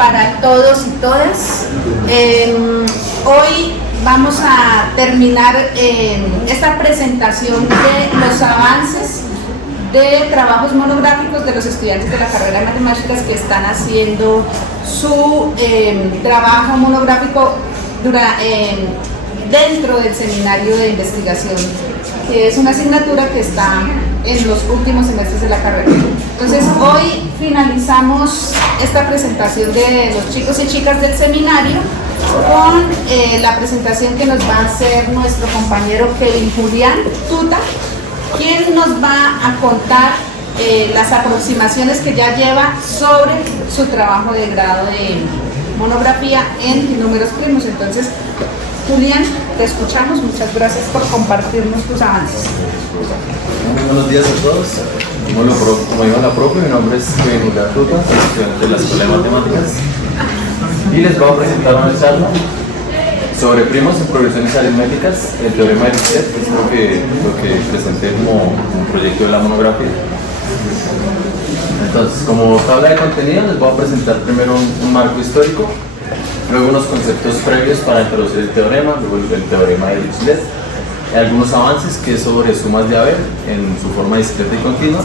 para todos y todas. Hoy vamos a terminar esta presentación de los avances de trabajos monográficos de los estudiantes de la carrera de matemáticas que están haciendo su trabajo monográfico dentro del seminario de investigación, que es una asignatura que está en los últimos semestres de la carrera. Entonces hoy finalizamos esta presentación de los chicos y chicas del seminario con la presentación que nos va a hacer nuestro compañero Kevin Julián Tuta, quien nos va a contar las aproximaciones que ya lleva sobre su trabajo de grado de monografía en números primos. Entonces, Julián, te escuchamos. Muchas gracias por compartirnos tus avances. Muy buenos días a todos. Como dijo la profe, mi nombre es Kevin Julián Tuta, estudiante de la Escuela de Matemáticas, y les voy a presentar una charla sobre primos en progresiones aritméticas, el teorema de Dirichlet, que es lo que presenté como un proyecto de la monografía. Entonces, como tabla de contenido, les voy a presentar primero un marco histórico, luego unos conceptos previos para introducir el teorema, luego el teorema de Dirichlet, algunos avances que es sobre sumas de Abel en su forma discreta y continua,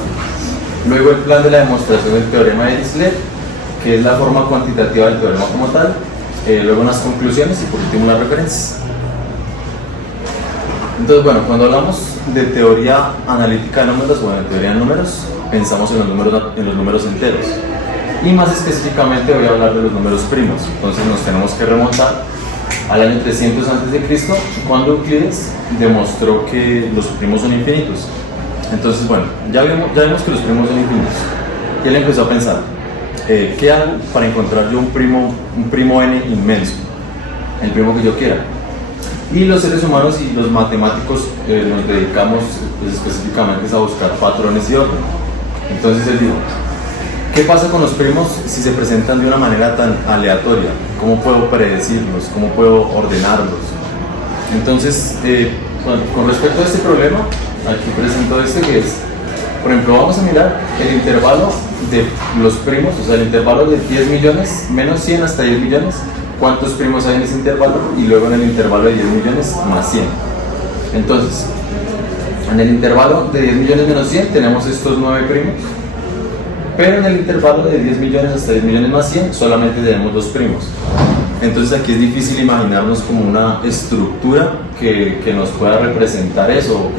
luego el plan de la demostración del teorema de Dirichlet, que es la forma cuantitativa del teorema como tal, luego unas conclusiones y por último unas referencias. Entonces, bueno, cuando hablamos de teoría analítica de números o de teoría de números, pensamos en los números enteros, y más específicamente voy a hablar de los números primos. Entonces nos tenemos que remontar al año 300 a.C., cuando Euclides demostró que los primos son infinitos. Entonces, bueno, ya vemos que los primos son infinitos, y él empezó a pensar, ¿qué hago para encontrar yo un primo n inmenso? El primo que yo quiera. Y los seres humanos y los matemáticos nos dedicamos pues, específicamente a buscar patrones y orden. Entonces él dijo, ¿qué pasa con los primos si se presentan de una manera tan aleatoria? ¿Cómo puedo predecirlos? ¿Cómo puedo ordenarlos? Entonces, con respecto a este problema, aquí presento que es, por ejemplo, vamos a mirar el intervalo de los primos, o sea, el intervalo de 10 millones menos 100 hasta 10 millones, cuántos primos hay en ese intervalo, y luego en el intervalo de 10 millones más 100. Entonces, en el intervalo de 10 millones menos 100 tenemos estos 9 primos, pero en el intervalo de 10 millones hasta 10 millones más 100 solamente tenemos 2 primos. Entonces aquí es difícil imaginarnos como una estructura que nos pueda representar eso, o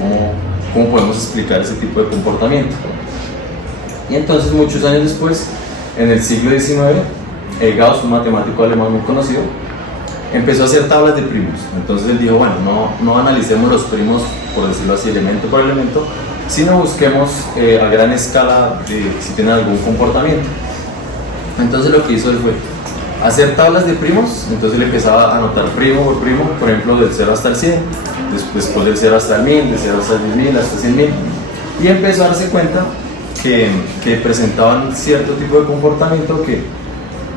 cómo podemos explicar ese tipo de comportamiento. Y entonces muchos años después, en el siglo XIX, Gauss, un matemático alemán muy conocido, empezó a hacer tablas de primos. Entonces él dijo, bueno, no analicemos los primos, por decirlo así, elemento por elemento, sino busquemos a gran escala si tienen algún comportamiento. Entonces lo que hizo él fue hacer tablas de primos. Entonces él empezaba a anotar primo, por ejemplo, del 0 hasta el 100, después del 0 hasta el 1000, del 0 hasta el 10.000, hasta 100.000, y empezó a darse cuenta que presentaban cierto tipo de comportamiento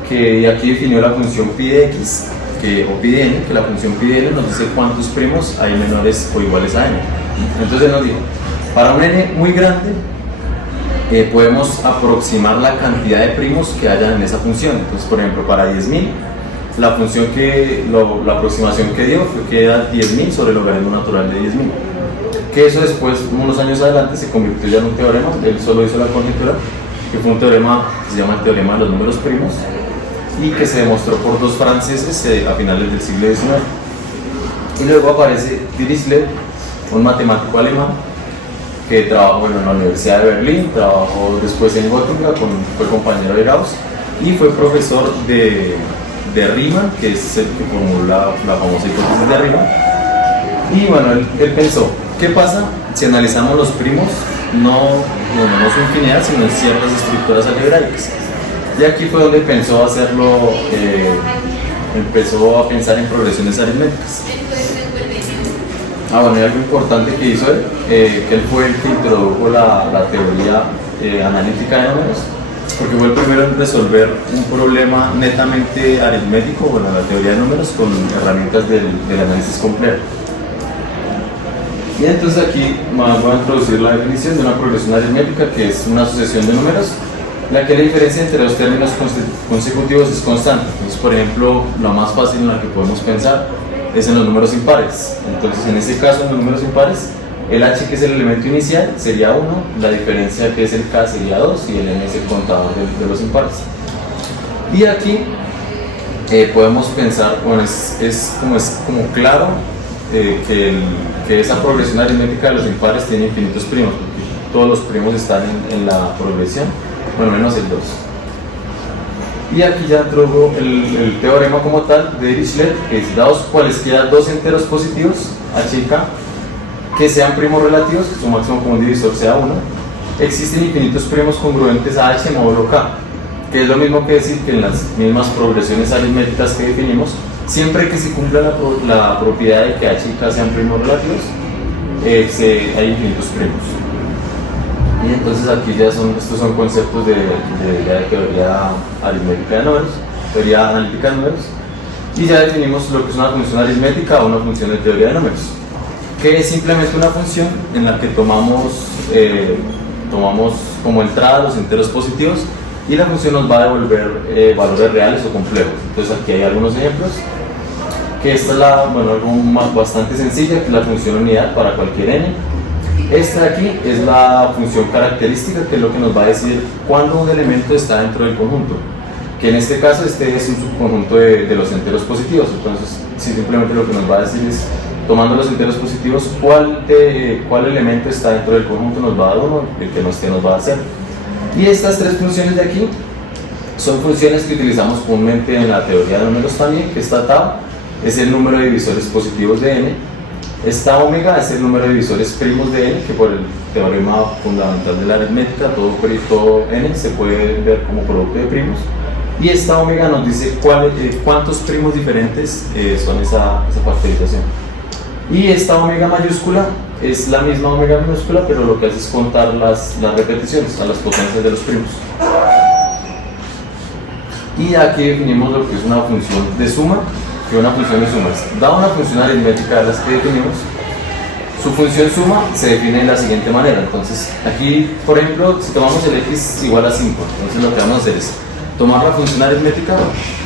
que aquí definió la función pi de x o pi de n, que la función pi de n nos dice cuántos primos hay menores o iguales a n. Entonces nos dijo, para un n muy grande podemos aproximar la cantidad de primos que hayan en esa función. Entonces, por ejemplo, para 10.000, la función la aproximación que dio fue que era 10.000 sobre el logaritmo natural de 10.000. Que eso después, unos años adelante, se convirtió ya en un teorema. Él solo hizo la conjetura, que fue un teorema que se llama el teorema de los números primos, y que se demostró por 2 franceses a finales del siglo XIX. Y luego aparece Dirichlet, un matemático alemán que trabajó en la Universidad de Berlín, trabajó después en Göttingen, fue compañero de Gauss y fue profesor de Riemann, que es el que formuló la famosa hipótesis de Riemann. Y bueno, él pensó, ¿qué pasa si analizamos los primos no su infinidad, sino en ciertas estructuras algebraicas? Y aquí fue donde pensó hacerlo, empezó a pensar en progresiones aritméticas. Bueno, y algo importante que hizo él, que él fue el que introdujo la teoría analítica de números, porque fue el primero en resolver un problema netamente aritmético, bueno, la teoría de números, con herramientas del análisis complejo. Y entonces aquí voy a introducir la definición de una progresión aritmética, que es una sucesión de números la que la diferencia entre los términos consecutivos es constante. Entonces, por ejemplo, lo más fácil en la que podemos pensar es en los números impares. Entonces, en este caso, en los números impares, el h, que es el elemento inicial, sería 1, la diferencia, que es el k, sería 2, y el n es el contador de los impares. Y aquí podemos pensar, bueno, es como claro que esa progresión aritmética de los impares tiene infinitos primos, porque todos los primos están en la progresión, bueno, menos el 2. Y aquí ya introdujo el teorema como tal de Dirichlet, que es dados cualesquiera dos enteros positivos, h y k, que sean primos relativos, que su máximo común divisor sea 1, existen infinitos primos congruentes a h módulo k, que es lo mismo que decir que en las mismas progresiones aritméticas que definimos, siempre que se cumpla la propiedad de que h y k sean primos relativos, hay infinitos primos. Y entonces aquí ya estos son conceptos de teoría aritmética de números, teoría analítica de números, y ya definimos lo que es una función aritmética o una función de teoría de números, que es simplemente una función en la que tomamos como entrada los enteros positivos y la función nos va a devolver valores reales o complejos. Entonces aquí hay algunos ejemplos, que esta es algo bastante sencilla, que es la función unidad para cualquier n. Esta de aquí es la función característica, que es lo que nos va a decir cuándo un elemento está dentro del conjunto, que en este caso este es un subconjunto de los enteros positivos. Entonces simplemente lo que nos va a decir es, tomando los enteros positivos, cuál elemento está dentro del conjunto nos va a dar 1, el que no esté nos va a dar 0. Y estas tres funciones de aquí son funciones que utilizamos comúnmente en la teoría de números también, que esta tau es el número de divisores positivos de n, esta omega es el número de divisores primos de n, que por el teorema fundamental de la aritmética todo n se puede ver como producto de primos, y esta omega nos dice cuántos primos diferentes son esa factorización. Y esta omega mayúscula es la misma omega minúscula, pero lo que hace es contar las repeticiones a las potencias de los primos. Y aquí definimos lo que es una función de suma, que una función de suma es, dada una función aritmética de las que definimos, su función suma se define de la siguiente manera. Entonces aquí, por ejemplo, si tomamos el x igual a 5, entonces lo que vamos a hacer es tomar la función aritmética,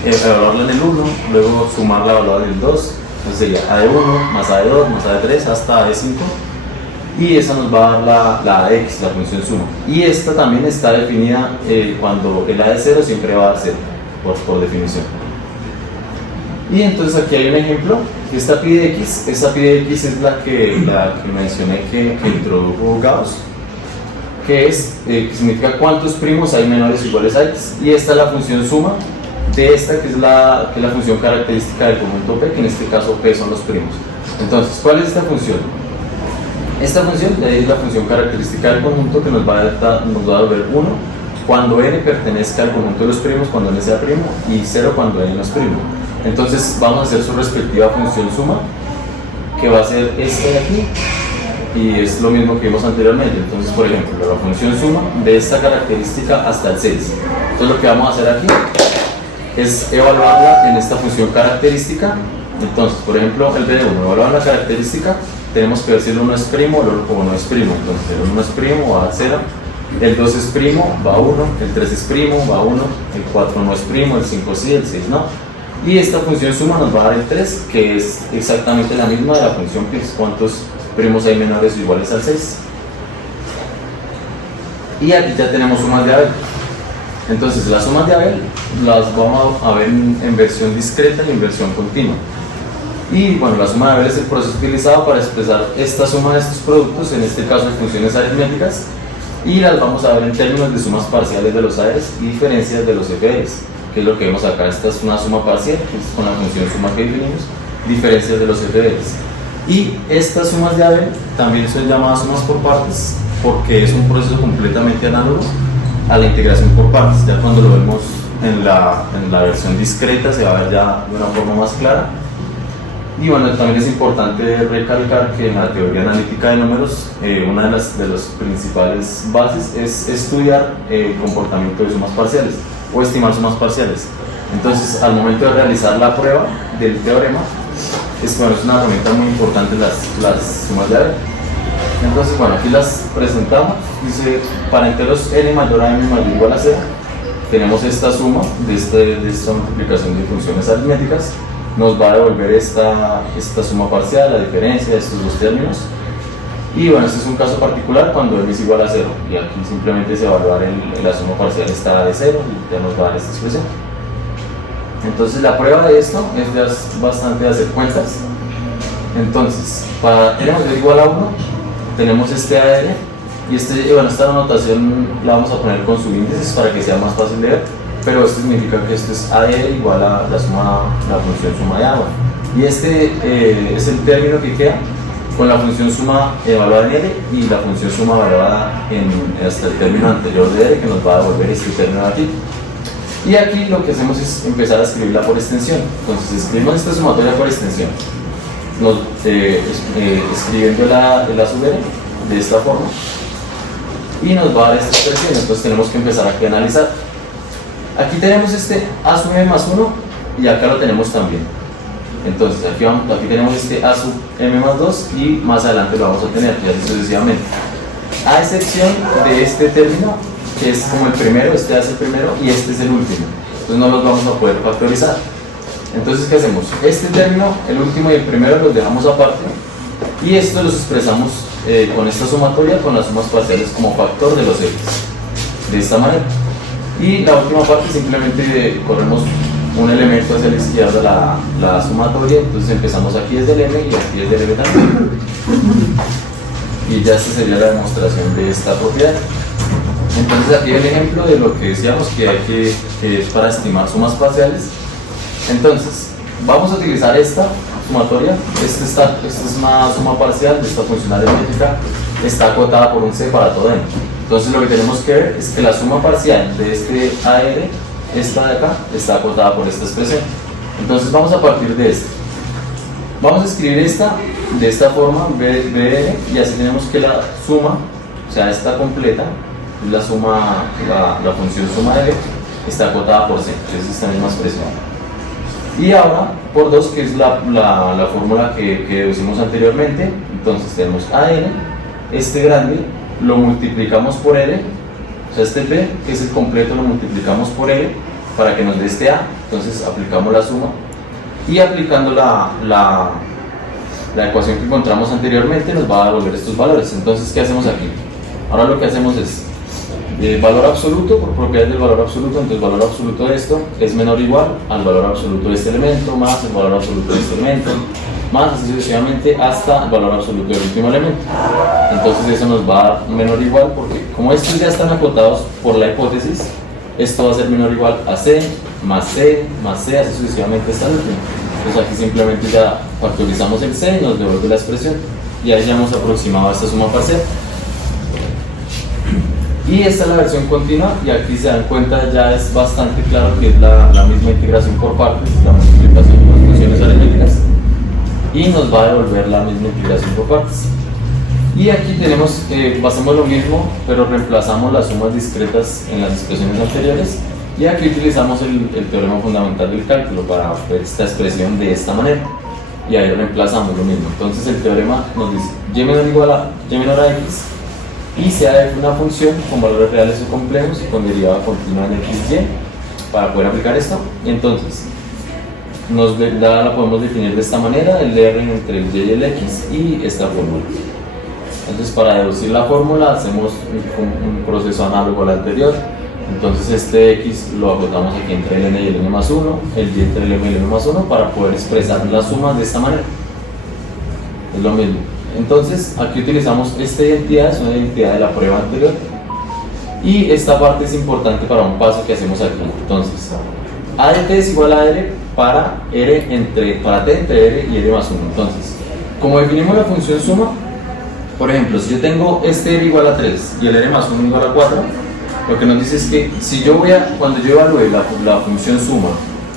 evaluarla en el 1, luego sumarla evaluada en el 2, entonces sería a de 1 más a de 2 más a de 3 hasta a de 5, y esa nos va a dar la a de x, la función suma. Y esta también está definida cuando el a de 0 siempre va a dar 0, por definición. Y entonces aquí hay un ejemplo, esta pi de x, esa pi de x es la que mencioné que introdujo Gauss, que significa cuántos primos hay menores o iguales a x, y esta es la función suma de esta, que es la función característica del conjunto P, que en este caso P son los primos. Entonces, ¿cuál es esta función? Esta función es la función característica del conjunto, que nos va a devolver 1 cuando n pertenezca al conjunto de los primos, cuando n sea primo, y 0 cuando n no es primo. Entonces vamos a hacer su respectiva función suma, que va a ser esta de aquí, y es lo mismo que vimos anteriormente. Entonces, por ejemplo, la función suma de esta característica hasta el 6. Entonces lo que vamos a hacer aquí es evaluarla en esta función característica. Entonces, por ejemplo, el b de 1, evaluar la característica, tenemos que ver si el 1 es primo o no es primo. Entonces el 1 es primo, va a 0, el 2 es primo, va a 1, el 3 es primo, va a 1, el 4 no es primo, el 5 sí, el 6 no. Y esta función suma nos va a dar el 3, que es exactamente la misma de la función que es cuántos primos hay menores o iguales al 6. Y aquí ya tenemos sumas de Abel. Entonces las sumas de Abel las vamos a ver en versión discreta y en versión continua. Y bueno, la suma de Abel es el proceso utilizado para expresar esta suma de estos productos, en este caso de funciones aritméticas, y las vamos a ver en términos de sumas parciales de los AEs y diferencias de los FEs, que es lo que vemos acá. Esta es una suma parcial, que es con la función suma que definimos, diferencias de los FEs. Y estas sumas de Abel también son llamadas sumas por partes, porque es un proceso completamente análogo a la integración por partes. Ya cuando lo vemos en la versión discreta se va a ver ya de una forma más clara. Y bueno, también es importante recalcar que en la teoría analítica de números una de las principales bases es estudiar el comportamiento de sumas parciales o estimar sumas parciales. Entonces, al momento de realizar la prueba del teorema, es una herramienta muy importante las sumas de Abel. Entonces, bueno, aquí las presentamos. Dice, para enteros n mayor a m mayor o igual a 0, tenemos esta suma de esta multiplicación de funciones aritméticas. Nos va a devolver esta suma parcial, la diferencia de estos dos términos. Y bueno, este es un caso particular cuando m es igual a 0. Y aquí simplemente se va a evaluar la suma parcial está de 0 y ya nos va a dar esta expresión. Entonces la prueba de esto es bastante de hacer cuentas. Entonces, tenemos r igual a 1, tenemos este AR y bueno, esta notación la vamos a poner con subíndices para que sea más fácil de ver, pero esto significa que esto es AR igual a la función suma de A. Y este es el término que queda con la función suma evaluada en R y la función suma evaluada hasta el término anterior de R, que nos va a devolver este término de aquí. Y aquí lo que hacemos es empezar a escribirla por extensión. Entonces escribimos esta sumatoria por extensión, escribiendo la sub R de esta forma, y nos va a dar esta expresión. Entonces tenemos que empezar aquí a analizar. Aquí tenemos este a sub m más 1 y acá lo tenemos también. Entonces aquí tenemos este a sub m más 2 y más adelante lo vamos a tener, y así sucesivamente, a excepción de este término que es como el primero. Este es el primero y este es el último, entonces no los vamos a poder factorizar. Entonces, ¿qué hacemos? Este término, el último y el primero, los dejamos aparte y esto los expresamos con esta sumatoria con las sumas parciales como factor de los x, de esta manera. Y la última parte simplemente corremos un elemento hacia la izquierda, la sumatoria. Entonces empezamos aquí desde el m y aquí desde el m también, y ya esta sería la demostración de esta propiedad. Entonces aquí el ejemplo de lo que decíamos que es para estimar sumas parciales. Entonces vamos a utilizar esta sumatoria. Esta es una suma parcial de esta función aritmética, está acotada por un c para todo n. Entonces lo que tenemos que ver es que la suma parcial de este AR, esta de acá, está acotada por esta expresión. Entonces vamos a partir de esto. Vamos a escribir esta de esta forma, BR, y así tenemos que la suma, o sea, esta completa, es la suma, la función suma de R, está acotada por c, que es esta misma expresión. Y ahora por 2, que es la fórmula que deducimos anteriormente. Entonces tenemos AR, este grande, lo multiplicamos por R, o sea, este P, que es el completo, lo multiplicamos por R para que nos dé este A. Entonces aplicamos la suma y aplicando la ecuación que encontramos anteriormente nos va a devolver estos valores. Entonces, ¿qué hacemos aquí? Ahora lo que hacemos es valor absoluto, por propiedad del valor absoluto. Entonces el valor absoluto de esto es menor o igual al valor absoluto de este elemento más el valor absoluto de este elemento, más así sucesivamente hasta el valor absoluto del último elemento. Entonces eso nos va a dar menor o igual, porque como estos ya están acotados por la hipótesis, esto va a ser menor o igual a c, así sucesivamente hasta el último. Entonces aquí simplemente ya factorizamos el c y nos devuelve la expresión, y ahí ya hemos aproximado a esta suma parcial. Y esta es la versión continua, y aquí se dan cuenta, ya es bastante claro que es la misma integración por partes, la multiplicación por funciones aritméticas, y nos va a devolver la misma integración por partes. Y aquí tenemos, hacemos lo mismo, pero reemplazamos las sumas discretas en las expresiones anteriores, y aquí utilizamos el teorema fundamental del cálculo para ver esta expresión de esta manera, y ahí reemplazamos lo mismo. Entonces el teorema nos dice y menor o igual a y menor a x, y sea una función con valores reales o complejos y con derivada continua en xy, para poder aplicar esto. Y entonces la podemos definir de esta manera, el r entre el y y el x, y esta fórmula. Entonces para deducir la fórmula hacemos un proceso análogo al anterior. Entonces este x lo acotamos aquí entre el n y el n más 1, el y entre el m y el m más 1, para poder expresar las sumas de esta manera. Es lo mismo. Entonces aquí utilizamos esta identidad, es una identidad de la prueba anterior, y esta parte es importante para un paso que hacemos aquí. Entonces a de t es igual a r para t entre r y r más 1. Entonces, como definimos la función suma, por ejemplo, si yo tengo este r igual a 3 y el r más 1 igual a 4, lo que nos dice es que si yo cuando yo evalúe la función suma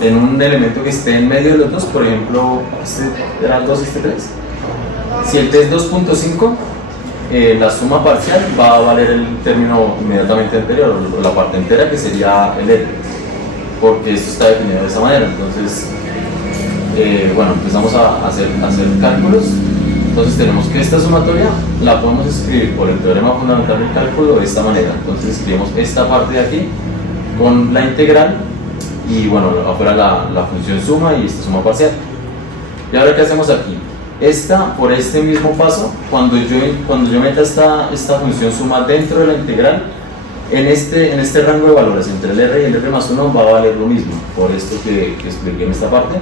en un elemento que esté en medio de los dos, por ejemplo, este era el 2 y este 3, si el t es 2.5, la suma parcial va a valer el término inmediatamente anterior, o la parte entera, que sería el r, porque esto está definido de esa manera. Entonces, bueno, empezamos a hacer cálculos, Entonces tenemos que esta sumatoria la podemos escribir por el teorema fundamental del cálculo de esta manera. Entonces escribimos esta parte de aquí con la integral y bueno, afuera la función suma y esta suma parcial. Y ahora, ¿qué hacemos aquí? Por este mismo paso, cuando yo meta esta función suma dentro de la integral, en este rango de valores entre el r y el r más 1 va a valer lo mismo, por esto que expliqué en esta parte.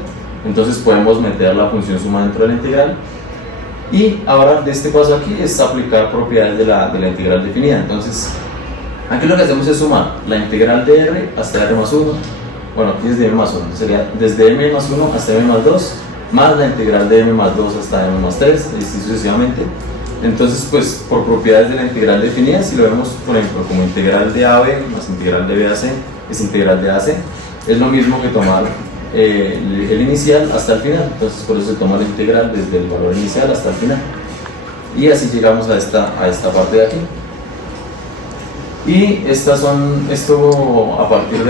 Entonces podemos meter la función suma dentro de la integral. Y ahora de este paso aquí es aplicar propiedades de la integral definida. Entonces aquí lo que hacemos es sumar la integral de r hasta r más 1, bueno, aquí es de m más 1, sería desde m más 1 hasta m más 2, más la integral de m más 2 hasta m más 3, y así sucesivamente. Entonces, pues por propiedades de la integral definida, si lo vemos por ejemplo como integral de AB más integral de B a C es integral de A a C, es lo mismo que tomar el inicial hasta el final. Entonces por eso se toma la integral desde el valor inicial hasta el final, y así llegamos a esta parte de aquí. Y esto a partir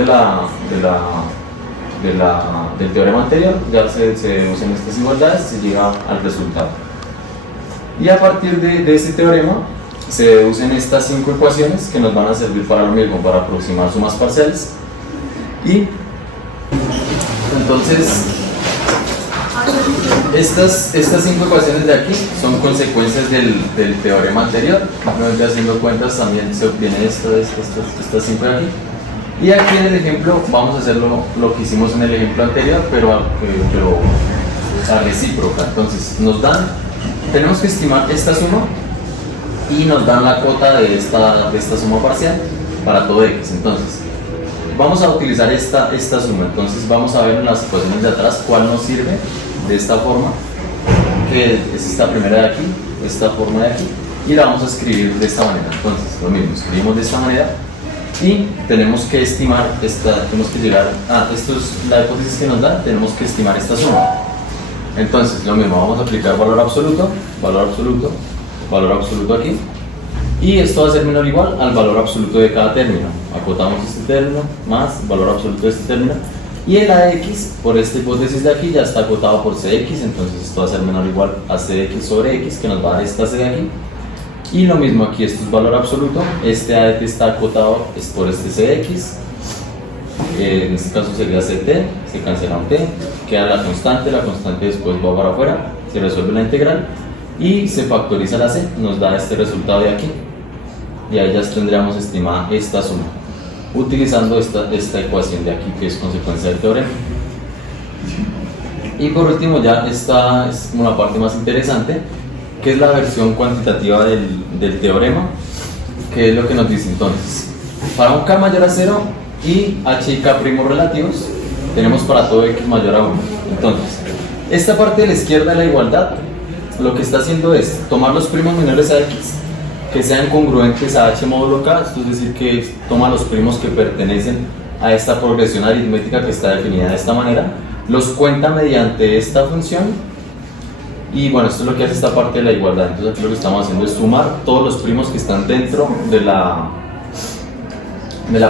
del teorema anterior ya se deducen estas igualdades, se llega al resultado. Y a partir de este teorema se deducen estas 5 ecuaciones que nos van a servir para lo mismo, para aproximar sumas parciales. Y entonces estas 5 ecuaciones de aquí son consecuencias del teorema anterior. Nuevamente haciendo cuentas también se obtienen estas 5 de aquí. Y aquí en el ejemplo vamos a hacer lo que hicimos en el ejemplo anterior, pero a recíproca. Entonces tenemos que estimar esta suma y nos dan la cuota de esta suma parcial para todo x. Entonces vamos a utilizar esta suma. Entonces vamos a ver en las ecuaciones de atrás cuál nos sirve de esta forma, que es esta primera de aquí, esta forma de aquí, y la vamos a escribir de esta manera. Entonces lo mismo, escribimos de esta manera y tenemos que estimar tenemos que llegar esto es la hipótesis que nos da, tenemos que estimar esta suma. Entonces lo mismo, vamos a aplicar valor absoluto aquí, y esto va a ser menor o igual al valor absoluto de cada término. Acotamos este término más valor absoluto de este término, y el AX por esta hipótesis de aquí ya está acotado por CX, entonces esto va a ser menor o igual a CX sobre X, que nos va a dar esta C de aquí. Y lo mismo aquí, esto es valor absoluto, este AT está acotado es por este CX, en este caso sería CT, se cancela un T, queda la constante después va para afuera, se resuelve la integral y se factoriza la C, nos da este resultado de aquí, y ahí ya tendríamos estimada esta suma utilizando esta ecuación de aquí, que es consecuencia del teorema. Y por último, ya esta es como la parte más interesante, que es la versión cuantitativa del teorema, que es lo que nos dice. Entonces, para un k mayor a 0 y h y k primos relativos, tenemos para todo x mayor a 1. Entonces, esta parte de la izquierda de la igualdad, lo que está haciendo es tomar los primos menores a x que sean congruentes a h módulo k, esto es decir, que toma los primos que pertenecen a esta progresión aritmética que está definida de esta manera, los cuenta mediante esta función, y bueno, esto es lo que hace esta parte de la igualdad. Entonces aquí lo que estamos haciendo es sumar todos los primos que están dentro de la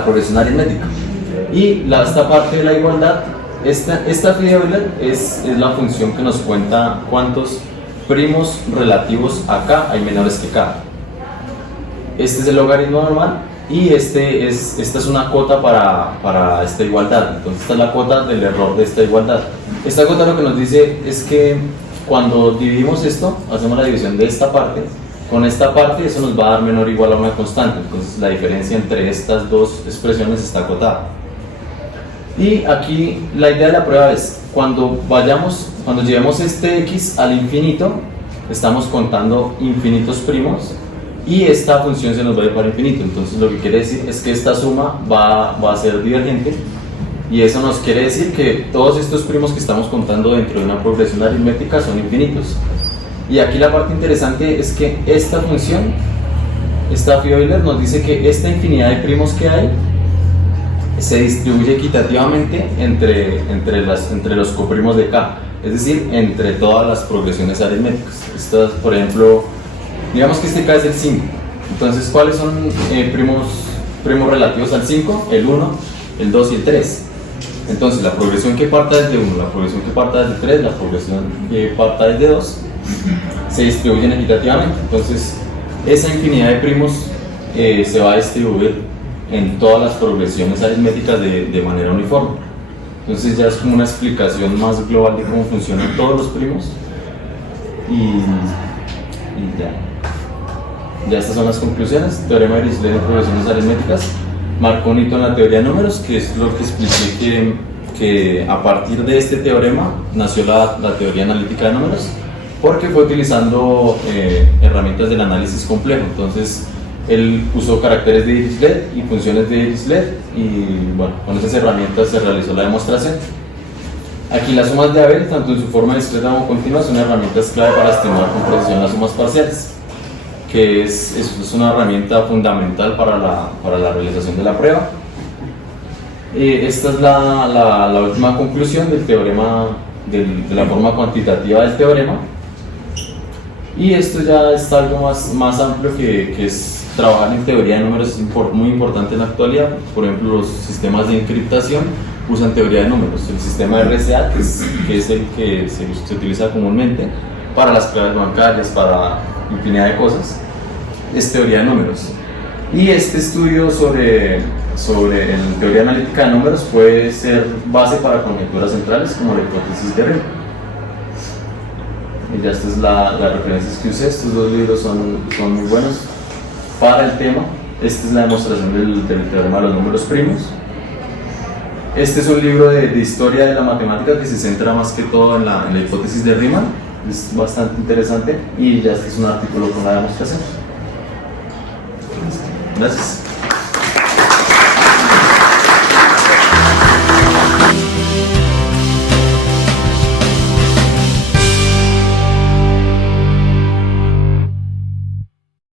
progresión aritmética. Y esta parte de la igualdad, esta phi de Euler es la función que nos cuenta cuántos primos relativos a k hay menores que k. Este es el logaritmo normal, y esta es una cota para esta igualdad. Entonces esta es la cota del error de esta igualdad. Esta cota lo que nos dice es que cuando dividimos esto, hacemos la división de esta parte con esta parte, eso nos va a dar menor o igual a una constante. Entonces la diferencia entre estas dos expresiones está acotada. Y aquí la idea de la prueba es, cuando llevemos este x al infinito, estamos contando infinitos primos, y esta función se nos va a ir para infinito. Entonces lo que quiere decir es que esta suma va a ser divergente, y eso nos quiere decir que todos estos primos que estamos contando dentro de una progresión aritmética son infinitos. Y aquí la parte interesante es que esta función, esta phi Euler, nos dice que esta infinidad de primos que hay se distribuye equitativamente entre los coprimos de k, es decir, entre todas las progresiones aritméticas. Estas, por ejemplo, digamos que este k es el 5, entonces ¿cuáles son primos relativos al 5? El 1, el 2 y el 3. Entonces la progresión que parta desde 1, la progresión que parta desde 3, la progresión que parta desde 2 se distribuyen equitativamente. Entonces, esa infinidad de primos se va a distribuir en todas las progresiones aritméticas de manera uniforme. Entonces ya es como una explicación más global de cómo funcionan todos los primos y ya. Ya estas son las conclusiones. Teorema de Dirichlet en progresiones aritméticas marcó un hito en la teoría de números, que es lo que expliqué, que a partir de este teorema nació la teoría analítica de números, porque fue utilizando herramientas del análisis complejo. Entonces él usó caracteres de Dirichlet y funciones de Dirichlet, y bueno, con esas herramientas se realizó la demostración. Aquí las sumas de Abel, tanto en su forma discreta como continua, son herramientas clave para estimar con precisión las sumas parciales, que es una herramienta fundamental para la realización de la prueba. Esta es la última conclusión del teorema, de la forma cuantitativa del teorema. Y esto ya está algo más amplio, que es trabajar en teoría de números. Es muy importante en la actualidad. Por ejemplo, los sistemas de encriptación usan teoría de números. El sistema RSA, que es el que se utiliza comúnmente para las claves bancarias, para infinidad de cosas, es teoría de números. Y este estudio sobre teoría analítica de números puede ser base para conjeturas centrales como la hipótesis de Riemann. Y ya esta es las referencias que usé. Estos dos libros son muy buenos para el tema. Esta es la demostración del teorema de los números primos. Este es un libro de historia de la matemática que se centra más que todo en la hipótesis de Riemann. Es bastante interesante. Y ya este es un artículo con la demostración. Gracias.